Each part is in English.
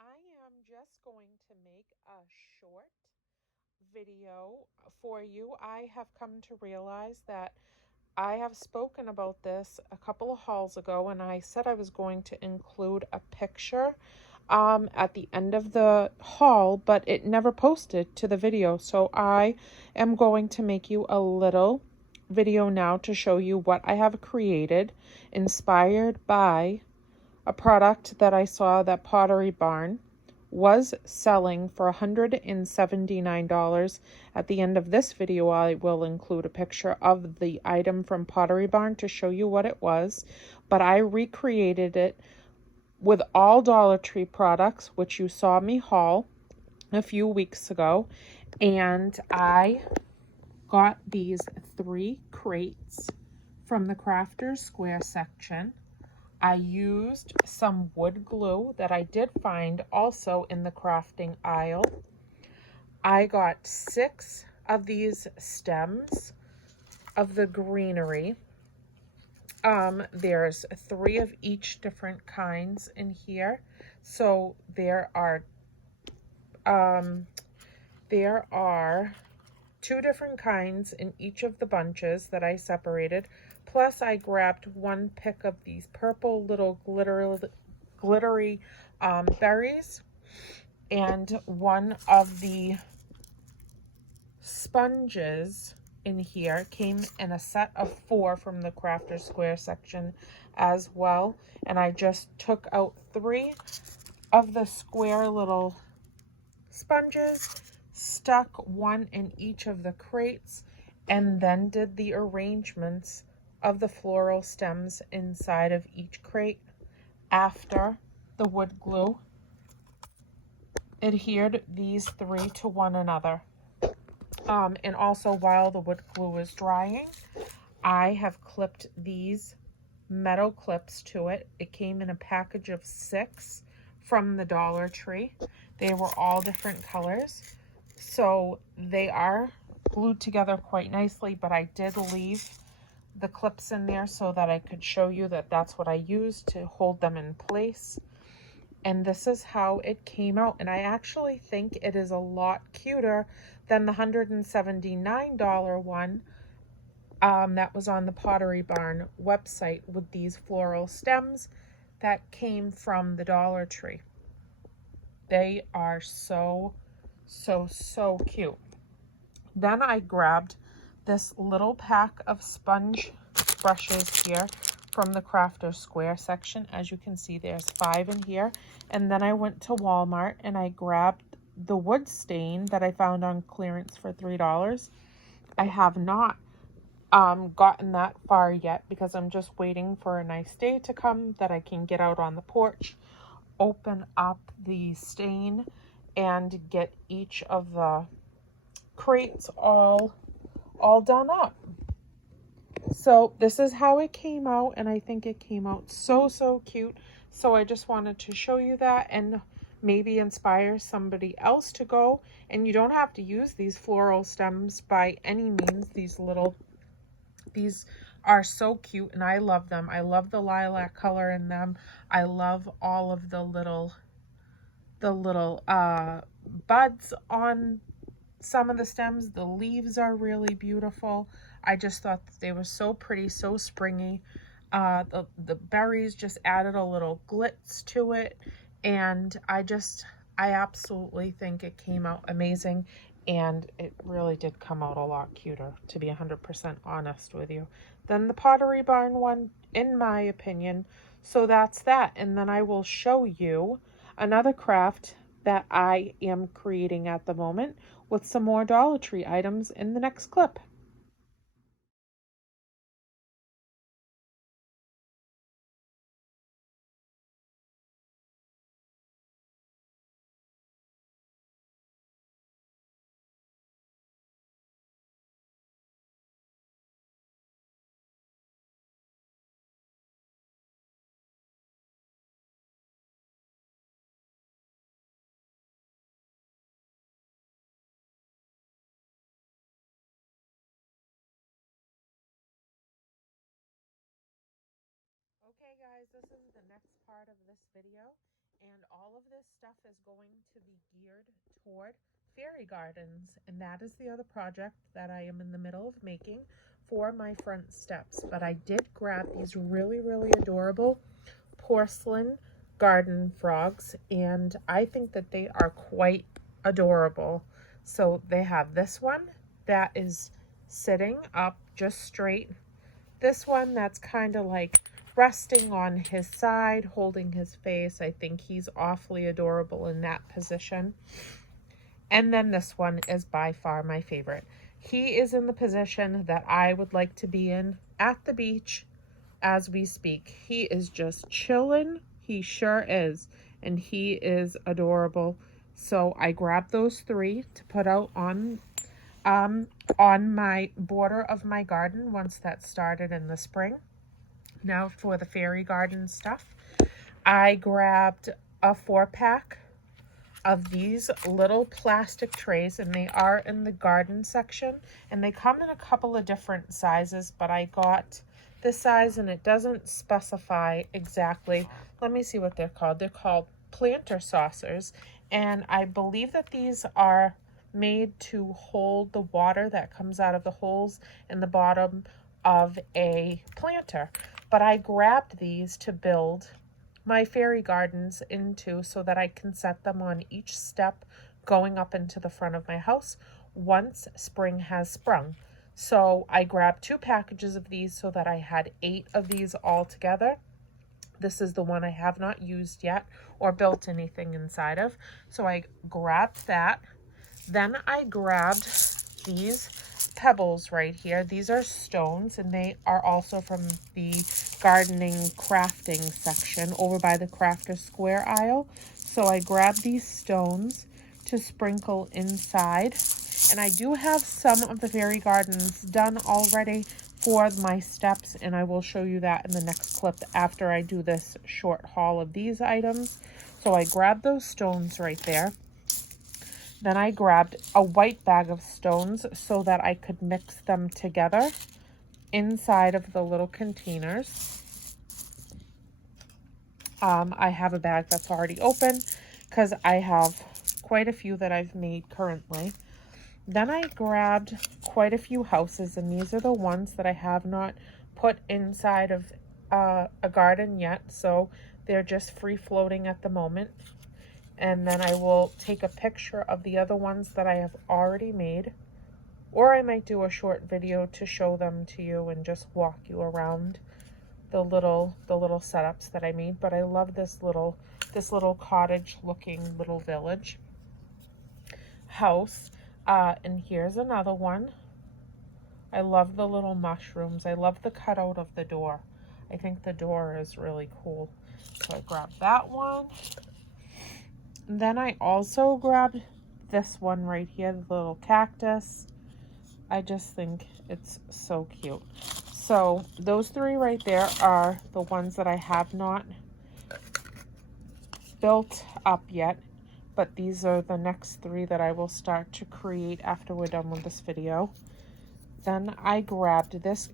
I am just going to make a short video for you. I have come to realize that I have spoken about this a couple of hauls ago, and I said I was going to include a picture at the end of the haul, but it never posted to the video. So I am going to make you a little video now to show you what I have created, inspired by a product that I saw that Pottery Barn was selling for $179. At the end of this video, I will include a picture of the item from Pottery Barn to show you what it was, but I recreated it with all Dollar Tree products, which you saw me haul a few weeks ago, and I got these 3 crates from the Crafters Square section. I used some wood glue that I did find also in the crafting aisle. I got 6 of these stems of the greenery. There's 3 of each different kinds in here. So there are 2 different kinds in each of the bunches that I separated. Plus I grabbed 1 pick of these purple little glittery berries, and 1 of the sponges in here came in a set of 4 from the Crafter Square section as well. And I just took out 3 of the square little sponges, stuck 1 in each of the crates, and then did the arrangements of the floral stems inside of each crate after the wood glue adhered these 3 to one another. And also, while the wood glue is drying, I have clipped these metal clips to it. It came in a package of 6 from the Dollar Tree. They were all different colors, so they are glued together quite nicely, but I did leave the clips in there so that I could show you that that's what I used to hold them in place. And this is how it came out, and I actually think it is a lot cuter than the $179 one that was on the Pottery Barn website with these floral stems that came from the Dollar Tree. They are so cute. Then I grabbed this little pack of sponge brushes here from the Crafter Square section. As you can see, there's 5 in here. And then I went to Walmart and I grabbed the wood stain that I found on clearance for $3. I have not gotten that far yet because I'm just waiting for a nice day to come that I can get out on the porch, open up the stain, and get each of the crates all done up. So this is how it came out, and I think it came out so cute. So I just wanted to show you that and maybe inspire somebody else to go. And you don't have to use these floral stems by any means. These are so cute and I love them. I love the lilac color in them. I love all of the little buds on some of the stems. The leaves are really beautiful. I just thought that they were so pretty, so springy. The berries just added a little glitz to it, and I absolutely think it came out amazing, and it really did come out a lot cuter, to be 100% honest with you, than the Pottery Barn one, in my opinion. So that's that, and then I will show you another craft that I am creating at the moment with some more Dollar Tree items in the next clip. Okay guys, this is the next part of this video, And all of this stuff is going to be geared toward fairy gardens. And that is the other project that I am in the middle of making for my front steps. But I did grab these really, really adorable porcelain garden frogs, and I think that they are quite adorable. So they have this one that is sitting up just straight, this one that's kind of like resting on his side, holding his face. I think he's awfully adorable in that position. And then this one is by far my favorite. He is in the position that I would like to be in at the beach as we speak. He is just chilling. He sure is. And he is adorable. So I grabbed those 3 to put out on my border of my garden once that started in the spring. Now for the fairy garden stuff, I grabbed a 4-pack of these little plastic trays, and they are in the garden section, and they come in a couple of different sizes, but I got this size and it doesn't specify exactly. Let me see what they're called. They're called planter saucers, and I believe that these are made to hold the water that comes out of the holes in the bottom of a planter. But I grabbed these to build my fairy gardens into, so that I can set them on each step going up into the front of my house once spring has sprung. So I grabbed 2 packages of these so that I had 8 of these all together. This is the one I have not used yet or built anything inside of. So I grabbed that. Then I grabbed these pebbles right here. These are stones, and they are also from the gardening crafting section over by the Crafter Square aisle. So I grabbed these stones to sprinkle inside. And I do have some of the fairy gardens done already for my steps, and I will show you that in the next clip after I do this short haul of these items. So I grabbed those stones right there. Then I grabbed a white bag of stones so that I could mix them together inside of the little containers. I have a bag that's already open because I have quite a few that I've made currently. Then I grabbed quite a few houses, and these are the ones that I have not put inside of a garden yet, so they're just free floating at the moment. And then I will take a picture of the other ones that I have already made, or I might do a short video to show them to you and just walk you around the little setups that I made. But I love this little cottage looking little village house. And here's another one. I love the little mushrooms. I love the cutout of the door. I think the door is really cool. So I grabbed that one. Then I also grabbed this one right here, the little cactus. I just think it's so cute. So those 3 right there are the ones that I have not built up yet, but these are the next 3 that I will start to create after we're done with this video. Then I grabbed this,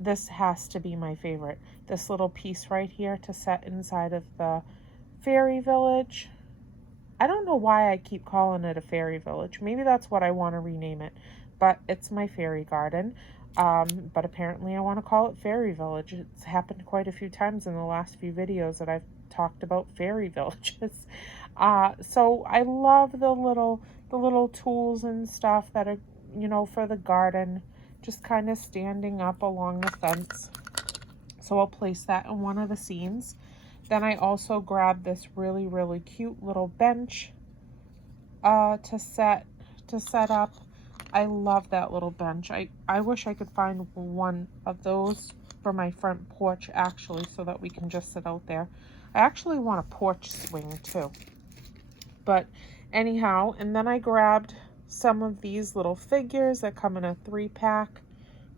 this has to be my favorite, this little piece right here to set inside of the fairy village. I don't know why I keep calling it a fairy village. Maybe that's what I want to rename it, but it's my fairy garden. But apparently I want to call it fairy village. It's happened quite a few times in the last few videos that I've talked about fairy villages. So I love the little tools and stuff that are, you know, for the garden, just kind of standing up along the fence. So I'll place that in one of the scenes. Then I also grabbed this really, really cute little bench to set up. I love that little bench. I wish I could find one of those for my front porch, actually, so that we can just sit out there. I actually want a porch swing, too. But anyhow, and then I grabbed some of these little figures that come in a 3-pack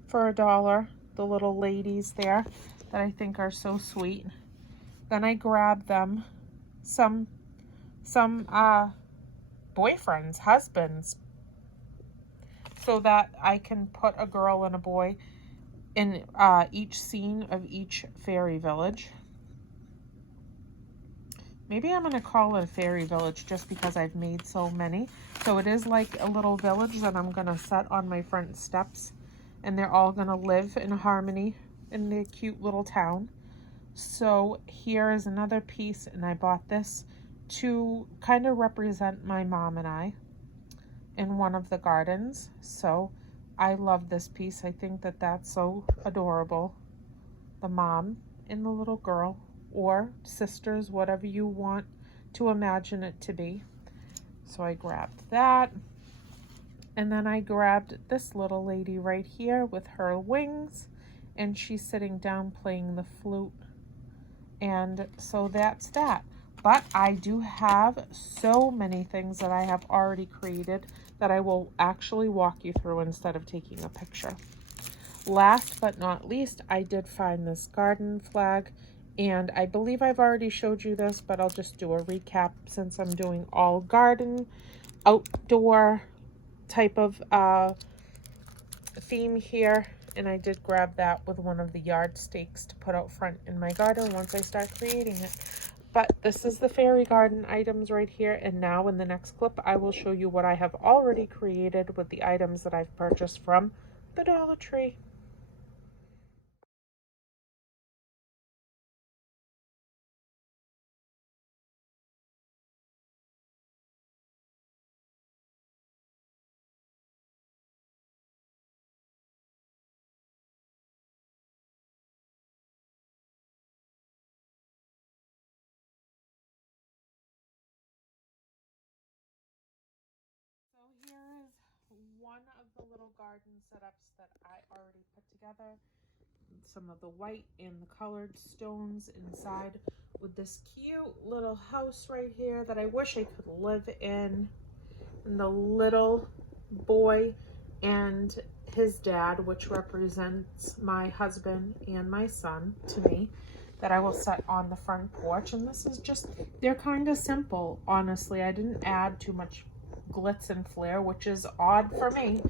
for $1. The little ladies there that I think are so sweet. Then I grabbed them some boyfriends, husbands, so that I can put a girl and a boy in each scene of each fairy village. maybe I'm going to call it a fairy village just because I've made so many. So it is like a little village that I'm going to set on my front steps. And they're all going to live in harmony in their cute little town. So here is another piece, and I bought this to kind of represent my mom and I in one of the gardens. So I love this piece. I think that that's so adorable. The mom and the little girl, or sisters, whatever you want to imagine it to be. So I grabbed that. And then I grabbed this little lady right here with her wings, and she's sitting down playing the flute. And so that's that. But I do have so many things that I have already created that I will actually walk you through instead of taking a picture. Last but not least, I did find this garden flag, and I believe I've already showed you this, but I'll just do a recap since I'm doing all garden, outdoor type of theme here. And I did grab that with one of the yard stakes to put out front in my garden once I start creating it. But this is the fairy garden items right here. And now in the next clip, I will show you what I have already created with the items that I've purchased from the Dollar Tree. So here is one of the little garden setups that I already put together. Some of the white and the colored stones inside with this cute little house right here that I wish I could live in. And the little boy and his dad, which represents my husband and my son to me, that I will set on the front porch. And this is just, they're kind of simple, honestly. I didn't add too much glitz and flair, which is odd for me.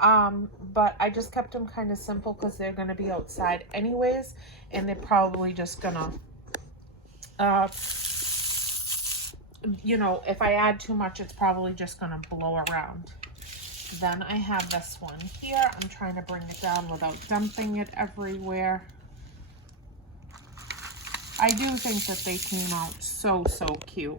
But I just kept them kind of simple because they're going to be outside anyways, and they're probably just gonna you know, if I add too much, it's probably just gonna blow around. Then I have this one here. I'm trying to bring it down without dumping it everywhere. I do think that they came out so cute.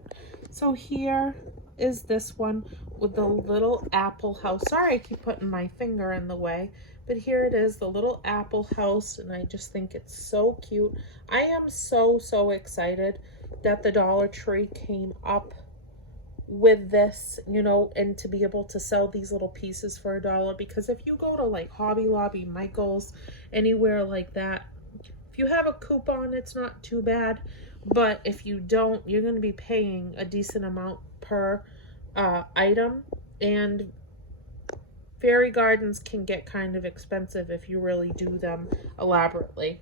So here is this one with the little apple house. Sorry, I keep putting my finger in the way, but here it is, the little apple house, and I just think it's so cute. I am so excited that the Dollar Tree came up with this, you know, and to be able to sell these little pieces for $1, because if you go to like Hobby Lobby, Michael's, anywhere like that, if you have a coupon, it's not too bad. But if you don't, you're going to be paying a decent amount per item. And fairy gardens can get kind of expensive if you really do them elaborately.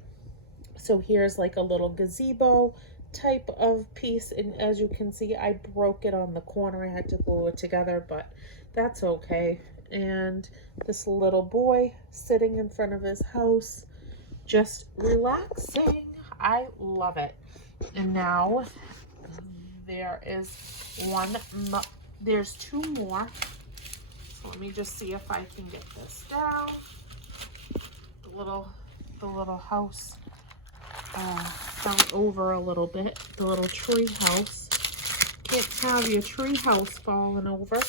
So here's like a little gazebo type of piece, and as you can see, I broke it on the corner. I had to glue it together, but that's okay. And this little boy sitting in front of his house, just relaxing. I love it. And now there is there's two more. So let me just see if I can get this down. The little house fell over a little bit. The little tree house. Can't have your tree house falling over.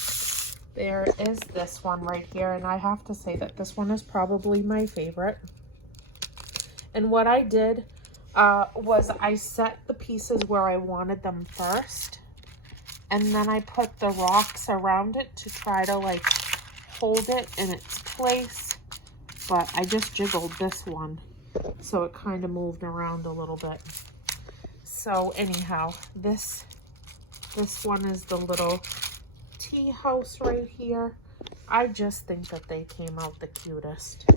There is this one right here, and I have to say that this one is probably my favorite. And what I did was I set the pieces where I wanted them first, and then I put the rocks around it to try to like hold it in its place. But I just jiggled this one, so it kind of moved around a little bit. So anyhow, this one is the little tea house right here. I just think that they came out the cutest.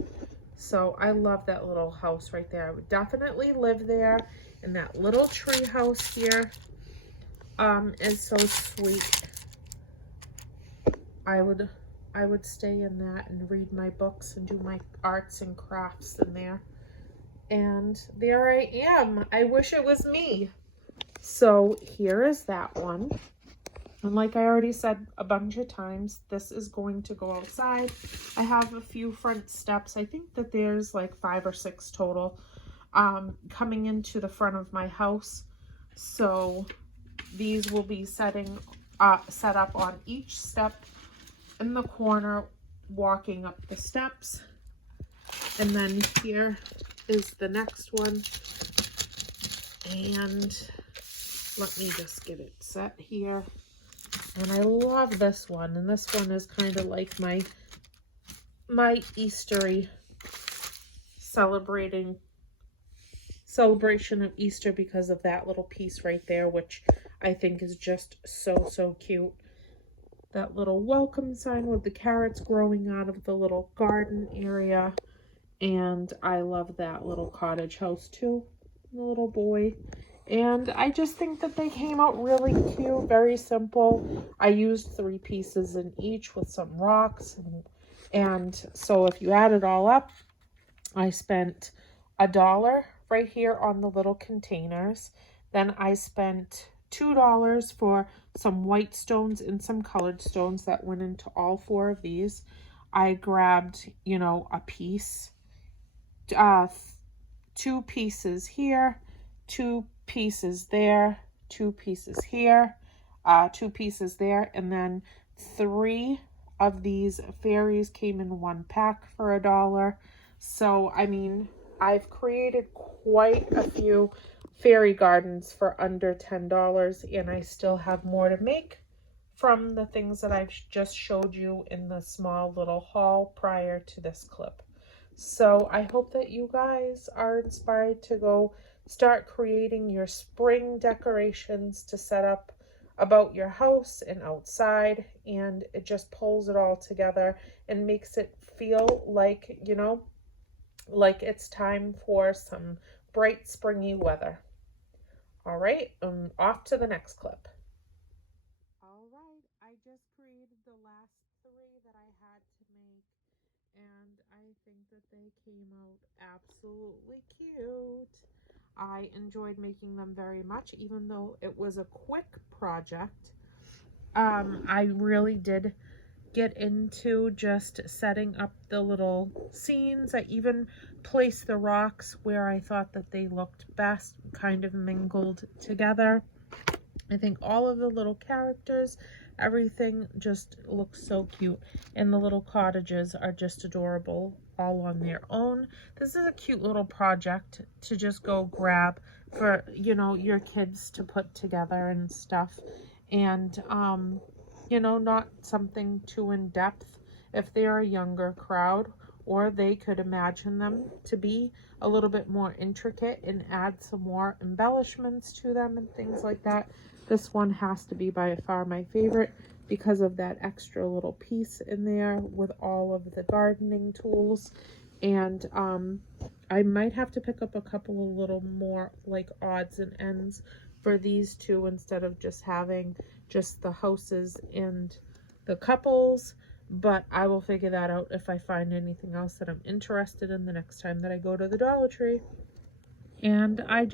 So I love that little house right there. I would definitely live there. And that little tree house here is so sweet. I would stay in that and read my books and do my arts and crafts in there. And there I am. I wish it was me. So here is that one. And like I already said a bunch of times, this is going to go outside. I have a few front steps. I think that there's like 5 or 6 total coming into the front of my house. So these will be set up on each step in the corner, walking up the steps. And then here is the next one. And let me just get it set here. And I love this one. And this one is kind of like my Eastery celebration of Easter, because of that little piece right there, which I think is just so cute. That little welcome sign with the carrots growing out of the little garden area. And I love that little cottage house too, the little boy. And I just think that they came out really cute, very simple. I used 3 pieces in each with some rocks. And so if you add it all up, I spent $1 right here on the little containers. Then I spent $2 for some white stones and some colored stones that went into all 4 of these. I grabbed, you know, a piece, 2 pieces here, 2 pieces there, 2 pieces here, 2 pieces there, and then 3 of these fairies came in 1 pack for $1. So, I mean, I've created quite a few fairy gardens for under $10, and I still have more to make from the things that I've just showed you in the small little haul prior to this clip. So I hope that you guys are inspired to go start creating your spring decorations to set up about your house and outside, and it just pulls it all together and makes it feel like, you know, like it's time for some bright springy weather. All right, off to the next clip. All right, I just created the last 3 that I had to make, and I think that they came out absolutely cute. I enjoyed making them very much, even though it was a quick project. I really did get into just setting up the little scenes. I even placed the rocks where I thought that they looked best, kind of mingled together. I think all of the little characters, everything just looks so cute. And the little cottages are just adorable all on their own. This is a cute little project to just go grab for, you know, your kids to put together and stuff. And, you know, not something too in-depth if they're a younger crowd, or they could imagine them to be a little bit more intricate and add some more embellishments to them and things like that. This one has to be by far my favorite because of that extra little piece in there with all of the gardening tools. And I might have to pick up a couple of little more like odds and ends for these 2 instead of just having just the houses and the couples. But I will figure that out if I find anything else that I'm interested in the next time that I go to the Dollar Tree. And I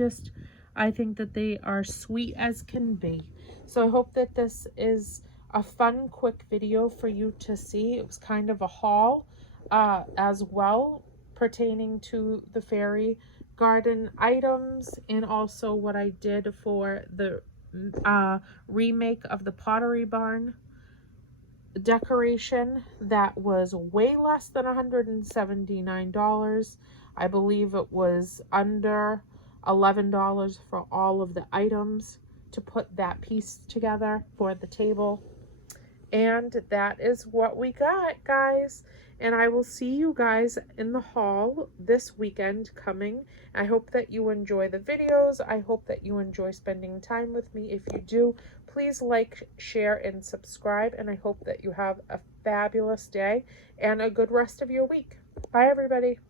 think that they are sweet as can be. So I hope that this is a fun, quick video for you to see. It was kind of a haul as well, pertaining to the fairy garden items, and also what I did for the remake of the Pottery Barn decoration that was way less than $179. I believe it was under $11 for all of the items to put that piece together for the table. And that is what we got, guys. And I will see you guys in the haul this weekend coming. I hope that you enjoy the videos. I hope that you enjoy spending time with me. If you do, please like, share, and subscribe. And I hope that you have a fabulous day and a good rest of your week. Bye, everybody.